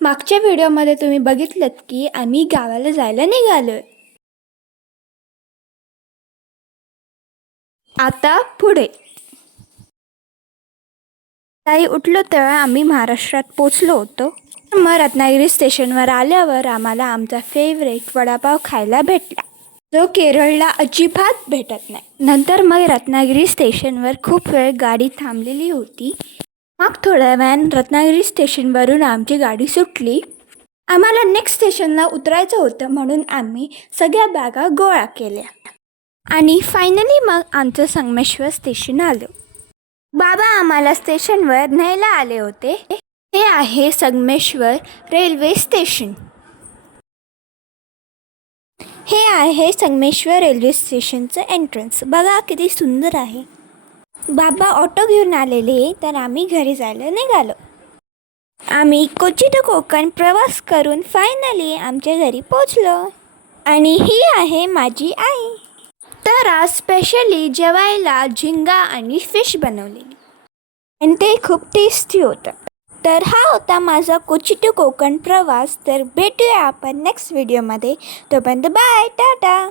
मागच्या व्हिडिओमध्ये तुम्ही बघितलं की आम्ही गावाला जायला निघालोय. आता पुढे काही उठलो तेव्हा आम्ही महाराष्ट्रात पोचलो होतो. मग रत्नागिरी स्टेशनवर आल्यावर आम्हाला आमचा फेवरेट वडापाव खायला भेटला, जो केरळला अजिबात भेटत नाही. नंतर मग रत्नागिरी स्टेशनवर खूप वेळ गाडी थांबलेली होती. मग थोड्या वेळानं रत्नागिरी स्टेशनवरून आमची गाडी सुटली. आम्हाला नेक्स्ट स्टेशनला उतरायचं होतं म्हणून आम्ही सगळ्या बॅगा गोळा केल्या आणि फायनली मग आमचं संगमेश्वर स्टेशन आलं. बाबा आम्हाला स्टेशनवर न्यायला आले होते. हे आहे संगमेश्वर रेल्वे स्टेशन. हे आहे संगमेश्वर रेल्वे स्टेशनचं एंट्रन्स. बघा किती सुंदर आहे. बाबा ऑटो घेऊन आलेले, तर आम्ही घरी जायला निघालो. आम्ही कोची टू कोकण प्रवास करून फायनली आमच्या घरी पोचलो. आणि ही आहे माझी आई. तर आज स्पेशली जेवायला झिंगा आणि फिश बनवलेली आणि ते खूप टेस्टी होतं. तर हा होता माझा कोची टू कोकण प्रवास. तर भेटूया आपण नेक्स्ट व्हिडिओमध्ये. तोपर्यंत बाय, टाटा.